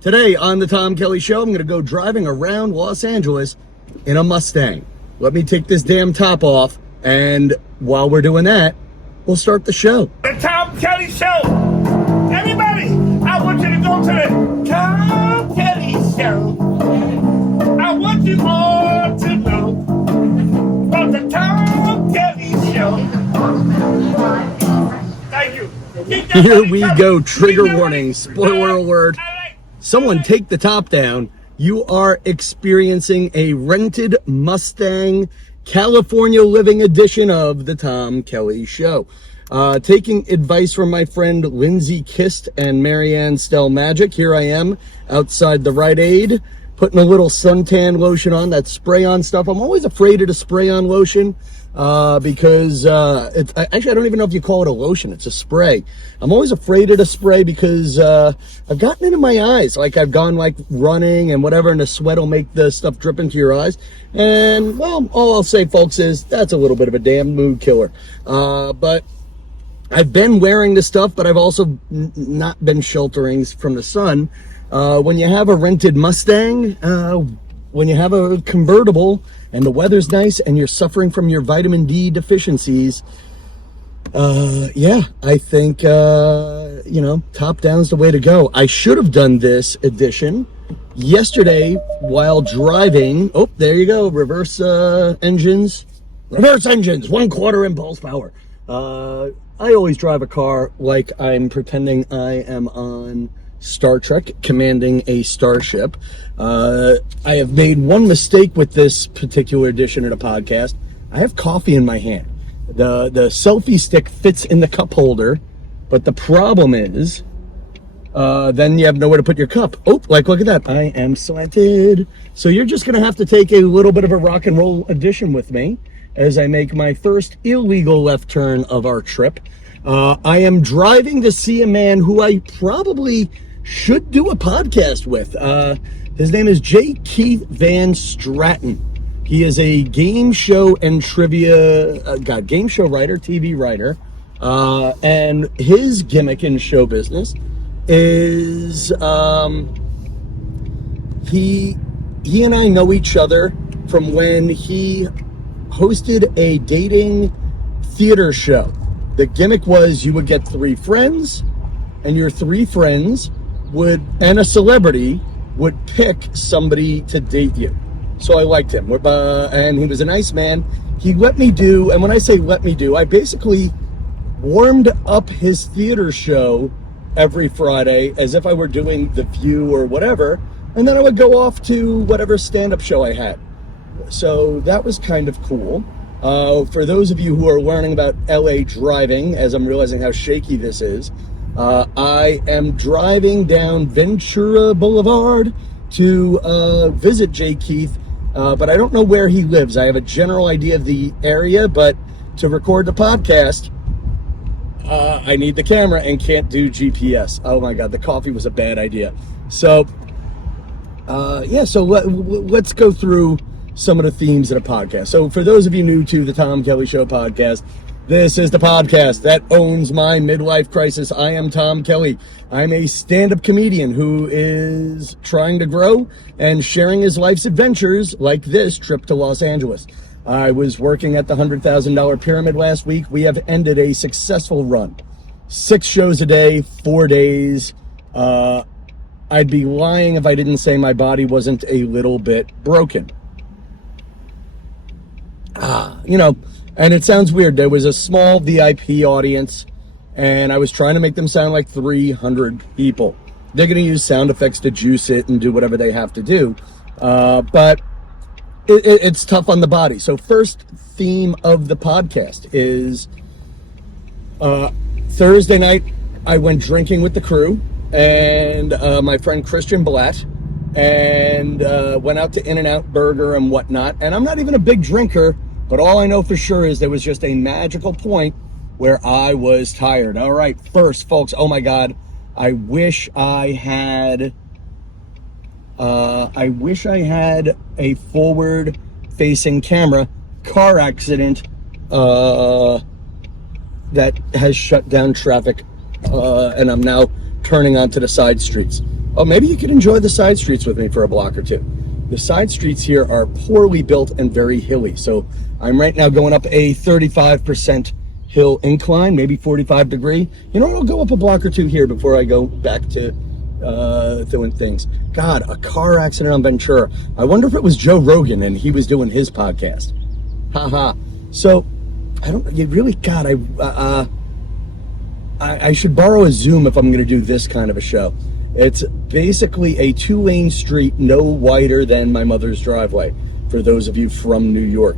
Today on the Tom Kelly Show, I'm going to go driving around Los Angeles in a Mustang. Let me take this damn top off, and while we're doing that, we'll start the show. The Tom Kelly Show. Everybody, I want you to go to the Tom Kelly Show. I want you all to know about the Tom Kelly Show. Thank you. Here we go. Trigger warning. Spoiler alert. Someone take the top down. You are experiencing a rented Mustang California Living edition of the Tom Kelly Show. Taking advice from my friend Lindsay Kist and Marianne Stell Magic. Here I am outside the Rite Aid, putting a little suntan lotion on, that spray-on stuff. I'm always afraid of the spray-on lotion because actually, I don't even know if you call it a lotion. It's a spray. I'm always afraid of the spray because I've gotten into my eyes. Like, I've gone like running and whatever, and the sweat will make the stuff drip into your eyes. And, well, all I'll say, folks, is that's a little bit of a damn mood killer. But I've been wearing this stuff, but I've also not been sheltering from the sun. When you have a rented Mustang, when you have a convertible and the weather's nice and you're suffering from your vitamin D deficiencies, yeah, I think, top down's the way to go. I should have done this edition yesterday while driving. Oh, there you go. Reverse engines, 1/4 impulse power. I always drive a car like I'm pretending I am on Star Trek, commanding a starship. I have made one mistake with this particular edition of the podcast. I have coffee in my hand. The selfie stick fits in the cup holder, but the problem is, then you have nowhere to put your cup. Oh, like, look at that. I am slanted. So you're just going to have to take a little bit of a rock and roll edition with me as I make my first illegal left turn of our trip. I am driving to see a man who I probably should do a podcast with. His name is J. Keith Van Stratton. He is a game show and trivia, game show writer, TV writer. And his gimmick in show business is he and I know each other from when he hosted a dating theater show. The gimmick was you would get 3 friends, and your 3 friends and a celebrity would pick somebody to date you. So I liked him, and he was a nice man. He let me do, and when I say let me do, I basically warmed up his theater show every Friday as if I were doing The View or whatever, and then I would go off to whatever stand-up show I had. So that was kind of cool. For those of you who are learning about LA driving, as I'm realizing how shaky this is, I am driving down Ventura Boulevard to visit Jay Keith, but I don't know where he lives. I have a general idea of the area, but to record the podcast, I need the camera and can't do GPS. Oh my God, the coffee was a bad idea. So, so let's go through some of the themes of the podcast. So for those of you new to the Tom Kelly Show podcast, this is the podcast that owns my midlife crisis. I am Tom Kelly. I'm a stand-up comedian who is trying to grow and sharing his life's adventures, like this trip to Los Angeles. I was working at the $100,000 pyramid last week. We have ended a successful run. 6 shows a day, 4 days. I'd be lying if I didn't say my body wasn't a little bit broken. And it sounds weird. There was a small VIP audience, and I was trying to make them sound like 300 people. They're going to use sound effects to juice it and do whatever they have to do. But it's tough on the body. So first theme of the podcast is Thursday night, I went drinking with the crew and my friend Christian Blatt, and went out to In-N-Out Burger and whatnot. And I'm not even a big drinker, but all I know for sure is there was just a magical point where I was tired. All right, first, folks, oh my God, I wish I had a forward-facing camera. Car accident that has shut down traffic, and I'm now turning onto the side streets. Oh, maybe you could enjoy the side streets with me for a block or two. The side streets here are poorly built and very hilly. So I'm right now going up a 35% hill incline, maybe 45 degree. You know, I'll go up a block or two here before I go back to doing things. God, a car accident on Ventura. I wonder if it was Joe Rogan and he was doing his podcast. Haha. So I don't. You really, God, I should borrow a Zoom if I'm going to do this kind of a show. It's basically a 2-lane street, no wider than my mother's driveway, for those of you from New York.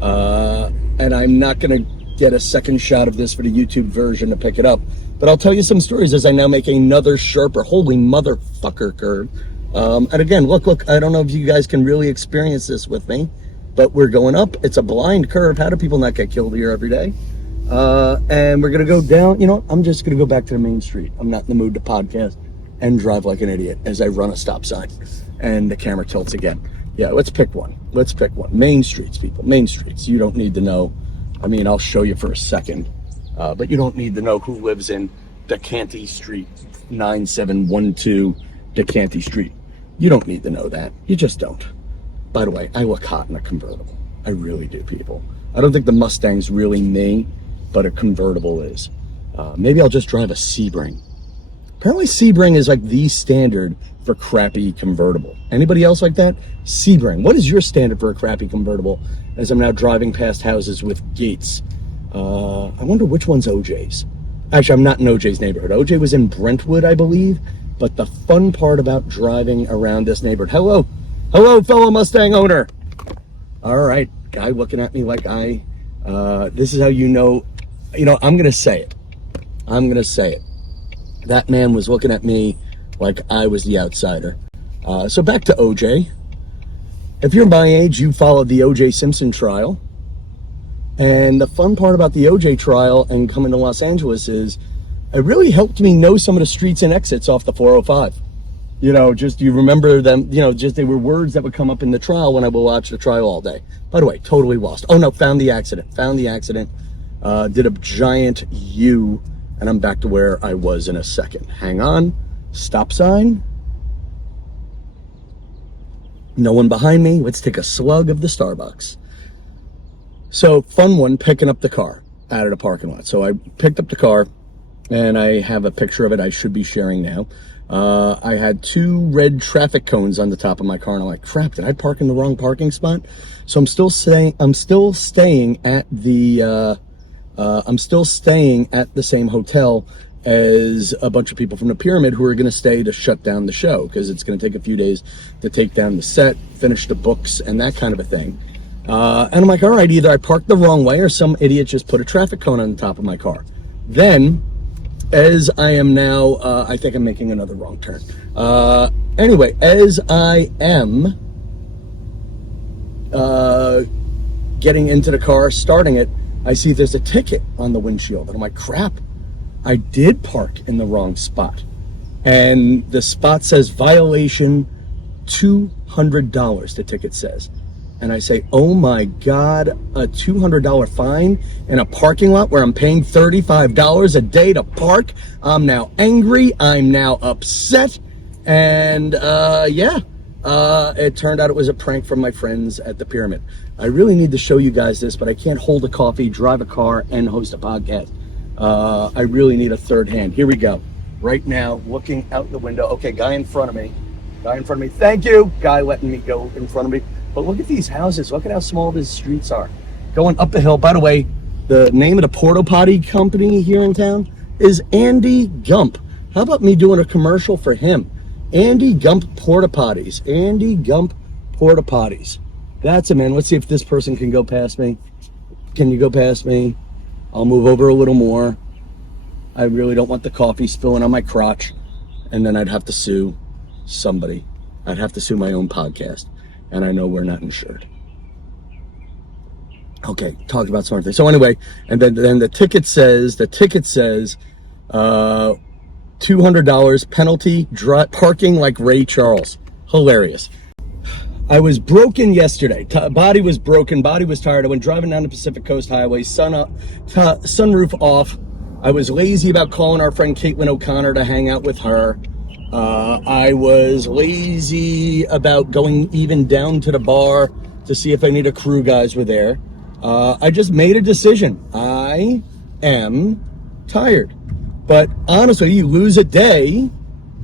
And I'm not going to get a second shot of this for the YouTube version to pick it up. But I'll tell you some stories as I now make another sharper, holy motherfucker curve. And again, look, I don't know if you guys can really experience this with me, but we're going up. It's a blind curve. How do people not get killed here every day? And we're going to go down. You know what? I'm just going to go back to the main street. I'm not in the mood to podcast and drive like an idiot as I run a stop sign and the camera tilts again. Yeah, let's pick one. Main streets, people. Main streets. You don't need to know. I mean, I'll show you for a second. But you don't need to know who lives in DeCanty Street, 9712 DeCanty Street. You don't need to know that. You just don't. By the way, I look hot in a convertible. I really do, people. I don't think the Mustang's really me, but a convertible is. Maybe I'll just drive a Sebring. Apparently Sebring is like the standard for crappy convertible. Anybody else like that? Sebring. What is your standard for a crappy convertible as I'm now driving past houses with gates? I wonder which one's OJ's. Actually, I'm not in OJ's neighborhood. OJ was in Brentwood, I believe. But the fun part about driving around this neighborhood... Hello, fellow Mustang owner. All right, guy looking at me like this is how you know... You know, I'm going to say it. That man was looking at me like I was the outsider. So back to OJ. If you're my age, you followed the OJ Simpson trial. And the fun part about the OJ trial and coming to Los Angeles is it really helped me know some of the streets and exits off the 405. You know, just you remember them, you know, just they were words that would come up in the trial when I would watch the trial all day. By the way, totally lost. Oh no, found the accident. Did a giant U, and I'm back to where I was in a second. Hang on. Stop sign. No one behind me. Let's take a slug of the Starbucks. So, fun one, picking up the car out of the parking lot. So I picked up the car, and I have a picture of it I should be sharing now. I had 2 red traffic cones on the top of my car, and I'm like, crap, did I park in the wrong parking spot? So I'm still staying at the same hotel as a bunch of people from the Pyramid who are going to stay to shut down the show because it's going to take a few days to take down the set, finish the books, and that kind of a thing. And I'm like, all right, either I parked the wrong way or some idiot just put a traffic cone on the top of my car. Then, as I am now, I think I'm making another wrong turn. Anyway, as I am getting into the car, starting it, I see there's a ticket on the windshield. And I'm like, crap, I did park in the wrong spot. And the spot says violation $200, the ticket says. And I say, oh my God, a $200 fine in a parking lot where I'm paying $35 a day to park. I'm now angry. I'm now upset. And it turned out it was a prank from my friends at the Pyramid. I really need to show you guys this, but I can't hold a coffee, drive a car, and host a podcast. I really need a third hand. Here we go. Right now, looking out the window. Okay, guy in front of me. Thank you. Guy letting me go in front of me. But look at these houses. Look at how small these streets are. Going up the hill. By the way, the name of the porta potty company here in town is Andy Gump. How about me doing a commercial for him? Andy Gump Porta Potties. Andy Gump Porta Potties. That's it, man. Let's see if this person can go past me. Can you go past me? I'll move over a little more. I really don't want the coffee spilling on my crotch. And then I'd have to sue somebody. I'd have to sue my own podcast. And I know we're not insured. Okay, talked about some other things. So anyway, and then the ticket says $200 penalty, parking like Ray Charles. Hilarious. I was broken yesterday. Body was broken. Body was tired. I went driving down the Pacific Coast Highway, sunroof off. I was lazy about calling our friend Caitlin O'Connor to hang out with her. I was lazy about going even down to the bar to see if any of the crew guys were there. I just made a decision. I am tired. But honestly, you lose a day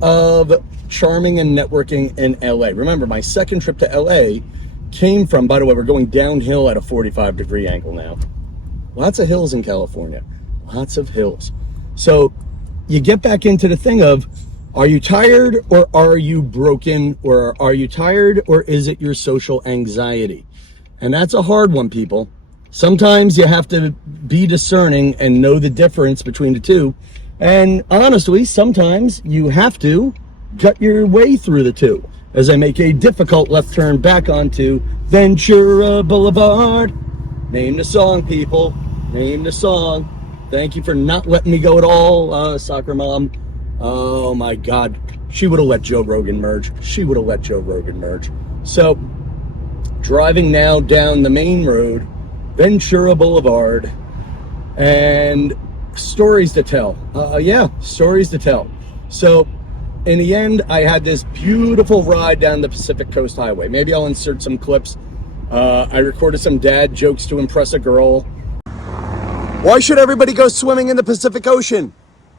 of charming and networking in LA. Remember, my second trip to LA came from, by the way, we're going downhill at a 45-degree angle now. Lots of hills in California. Lots of hills. So you get back into the thing of, are you tired or are you broken? Or are you tired or is it your social anxiety? And that's a hard one, people. Sometimes you have to be discerning and know the difference between the two. And honestly, sometimes you have to gut your way through the two. As I make a difficult left turn back onto Ventura Boulevard. Name the song, people. Name the song. Thank you for not letting me go at all, soccer mom. Oh my God. She would have let Joe Rogan merge. She would have let Joe Rogan merge. So, driving now down the main road, Ventura Boulevard, and stories to tell. Stories to tell. So, in the end, I had this beautiful ride down the Pacific Coast Highway. Maybe I'll insert some clips. I recorded some dad jokes to impress a girl. Why should everybody go swimming in the Pacific Ocean?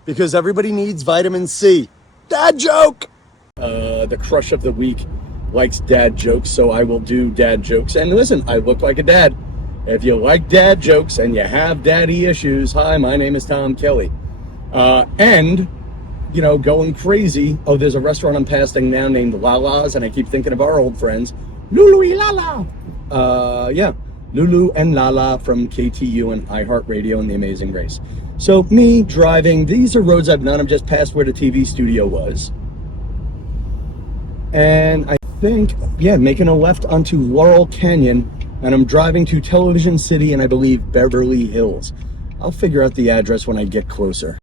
Because everybody needs vitamin C. Dad joke! The crush of the week likes dad jokes, so I will do dad jokes. And listen, I look like a dad. If you like dad jokes and you have daddy issues, hi, my name is Tom Kelly. And, you know, going crazy. Oh, there's a restaurant I'm passing now named Lala's, and I keep thinking of our old friends. Lulu Lala. Lulu and Lala from KTU and iHeartRadio and The Amazing Race. So me driving, these are roads I've done. I'm just past where the TV studio was. And I think, making a left onto Laurel Canyon, and I'm driving to Television City and I believe Beverly Hills. I'll figure out the address when I get closer.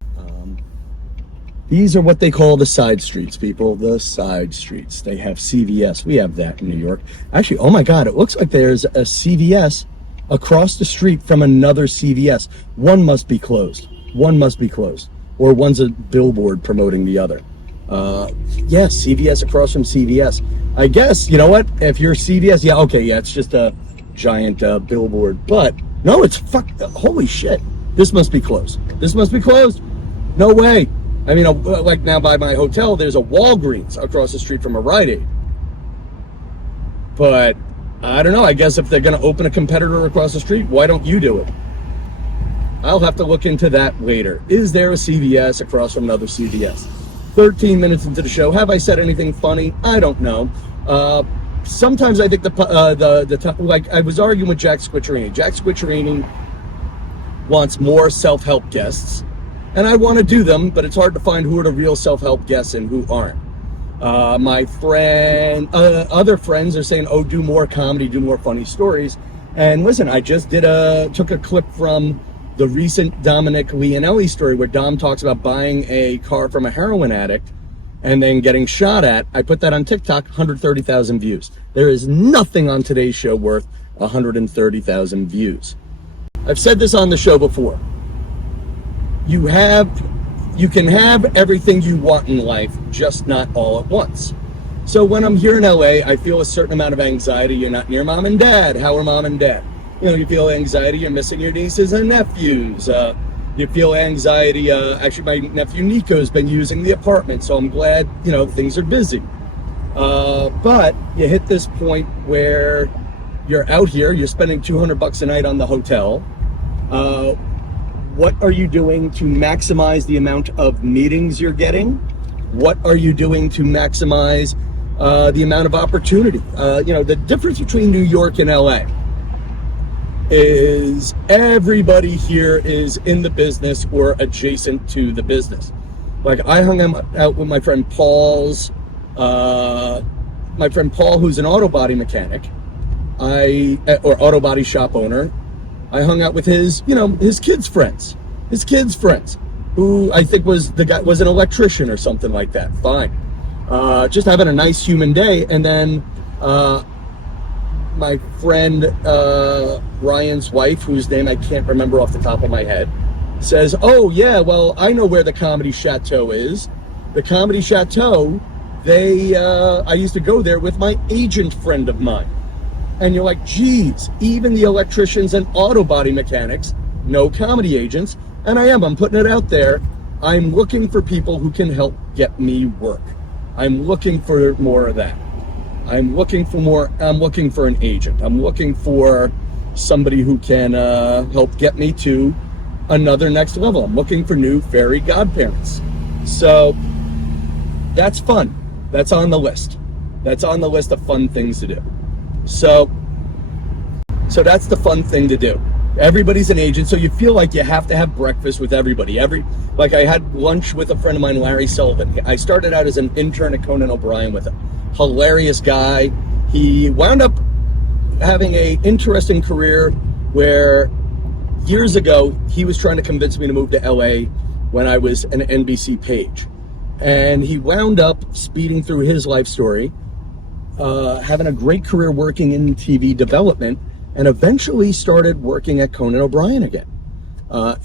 These are what they call the side streets, people. The side streets. They have CVS. We have that in New York. Actually, oh my God, it looks like there's a CVS across the street from another CVS. One must be closed. One must be closed. Or one's a billboard promoting the other. CVS across from CVS. I guess, you know what? If you're CVS, it's just a giant billboard. But, no, it's holy shit. This must be closed. This must be closed. No way. I mean, like now by my hotel, there's a Walgreens across the street from a Rite Aid. But I don't know. I guess if they're going to open a competitor across the street, why don't you do it? I'll have to look into that later. Is there a CVS across from another CVS? 13 minutes into the show. Have I said anything funny? I don't know. Sometimes I think like I was arguing with Jack Squiccerini. Jack Squiccerini wants more self-help guests. And I want to do them, but it's hard to find who are the real self-help guests and who aren't. My friend, other friends are saying, oh, do more comedy, do more funny stories. And listen, I just took a clip from the recent Dominic Leonelli story where Dom talks about buying a car from a heroin addict and then getting shot at. I put that on TikTok, 130,000 views. There is nothing on today's show worth 130,000 views. I've said this on the show before. You can have everything you want in life, just not all at once. So when I'm here in LA, I feel a certain amount of anxiety. You're not near mom and dad. How are mom and dad? You know, you feel anxiety. You're missing your nieces and nephews. You feel anxiety. Actually, my nephew Nico's been using the apartment, so I'm glad, things are busy. But you hit this point where you're out here. You're spending $200 a night on the hotel. What are you doing to maximize the amount of meetings you're getting? What are you doing to maximize the amount of opportunity? The difference between New York and LA is everybody here is in the business or adjacent to the business. Like I hung out with my friend Paul, who's an auto body mechanic, or auto body shop owner. I hung out with his kids' friends, who I think was an electrician or something like that. Fine. Just having a nice human day. And then my friend Ryan's wife, whose name I can't remember off the top of my head, says, oh yeah, well, I know where the Comedy Chateau is. the Comedy Chateau, I used to go there with my agent friend of mine. And you're like, geez, even the electricians and auto body mechanics know comedy agents. And I'm putting it out there. I'm looking for people who can help get me work. I'm looking for more of that. I'm looking for an agent. I'm looking for somebody who can help get me to another next level. I'm looking for new fairy godparents. So that's fun. That's on the list. That's on the list of fun things to do. So that's the fun thing to do. Everybody's an agent, so you feel like you have to have breakfast with everybody. Like I had lunch with a friend of mine, Larry Sullivan. I started out as an intern at Conan O'Brien with him. Hilarious guy. He wound up having an interesting career where years ago he was trying to convince me to move to LA when I was an NBC page. And he wound up speeding through his life story, having a great career working in TV development, and eventually started working at Conan O'Brien again,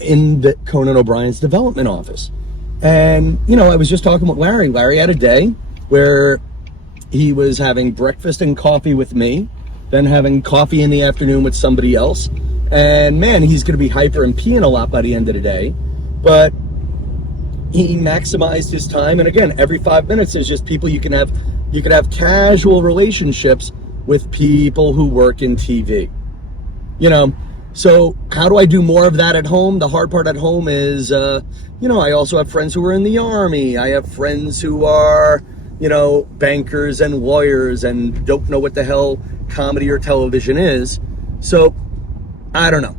in the Conan O'Brien's development office. And, I was just talking with Larry. Larry had a day where he was having breakfast and coffee with me, then having coffee in the afternoon with somebody else. And man, he's going to be hyper and peeing a lot by the end of the day. But he maximized his time. And again, every 5 minutes is just people you can have casual relationships with people who work in TV. So how do I do more of that at home? The hard part at home is, I also have friends who are in the Army. I have friends who are, bankers and lawyers and don't know what the hell comedy or television is. So I don't know.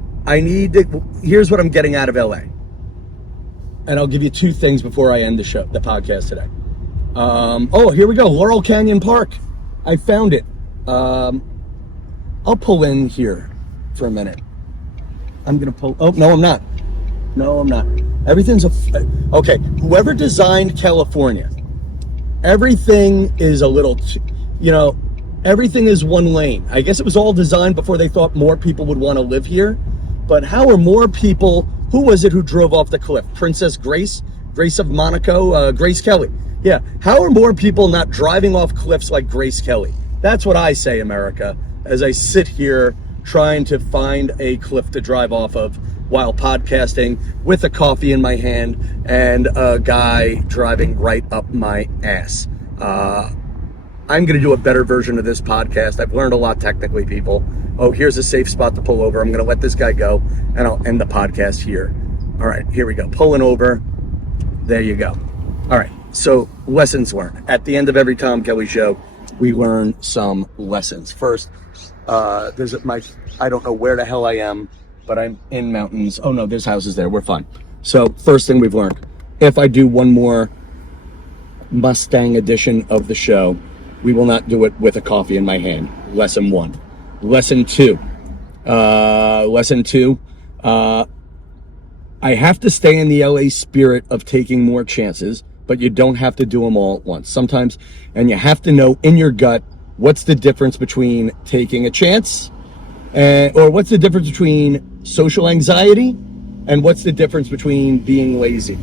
Here's what I'm getting out of LA. And I'll give you two things before I end the podcast today. Here we go. Laurel Canyon Park. I found it. I'll pull in here for a minute. I'm going to pull. Oh, no, I'm not. No, I'm not. Everything's okay. Whoever designed California, everything is a little, everything is one lane. I guess it was all designed before they thought more people would want to live here. But how are more people, who was it who drove off the cliff? Princess Grace of Monaco, Grace Kelly. Yeah. How are more people not driving off cliffs like Grace Kelly? That's what I say, America, as I sit here trying to find a cliff to drive off of while podcasting with a coffee in my hand and a guy driving right up my ass. I'm going to do a better version of this podcast. I've learned a lot technically, people. Oh, here's a safe spot to pull over. I'm going to let this guy go, and I'll end the podcast here. All right, here we go. Pulling over. There you go. All right, so lessons learned. At the end of every Tom Kelly show, we learn some lessons. First, I don't know where the hell I am, but I'm in mountains. Oh no, there's houses there. We're fine. So first thing we've learned, if I do one more Mustang edition of the show, we will not do it with a coffee in my hand. Lesson one. Lesson two. I have to stay in the LA spirit of taking more chances, but you don't have to do them all at once. Sometimes, and you have to know in your gut, what's the difference between taking a chance, or what's the difference between social anxiety, and what's the difference between being lazy?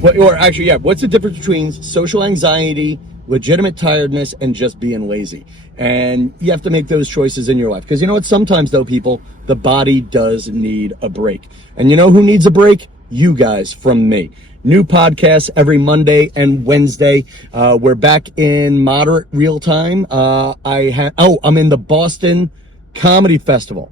What's the difference between social anxiety, legitimate tiredness, and just being lazy? And you have to make those choices in your life. Because you know what? Sometimes, though, people, the body does need a break. And you know who needs a break? You guys, from me. New podcasts every Monday and Wednesday. We're back in moderate real time. I'm in the Boston Comedy Festival.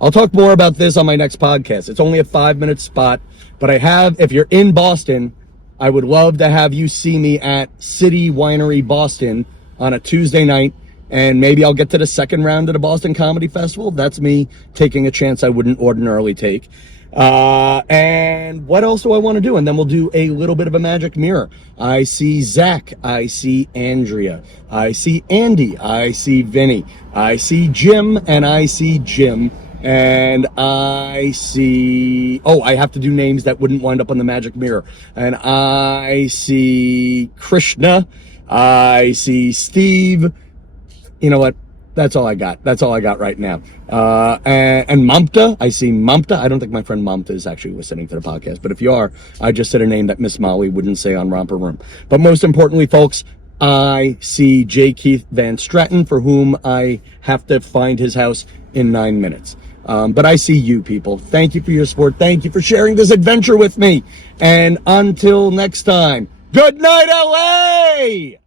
I'll talk more about this on my next podcast. It's only a 5-minute spot, but if you're in Boston, I would love to have you see me at City Winery Boston on a Tuesday night, and maybe I'll get to the second round of the Boston Comedy Festival. That's me taking a chance I wouldn't ordinarily take. And what else do I want to do? And then we'll do a little bit of a magic mirror. I see Zach. I see Andrea. I see Andy. I see Vinny. I see Jim, and I see Jim. And I see, I have to do names that wouldn't wind up on the magic mirror. And I see Krishna. I see Steve. You know what? That's all I got. That's all I got right now. And Mamta, I see Mamta. I don't think my friend Mamta is actually listening to the podcast, but if you are, I just said a name that Miss Molly wouldn't say on Romper Room. But most importantly, folks, I see J. Keith Van Stratton, for whom I have to find his house in 9 minutes. But I see you people. Thank you for your support. Thank you for sharing this adventure with me. And until next time, good night, LA!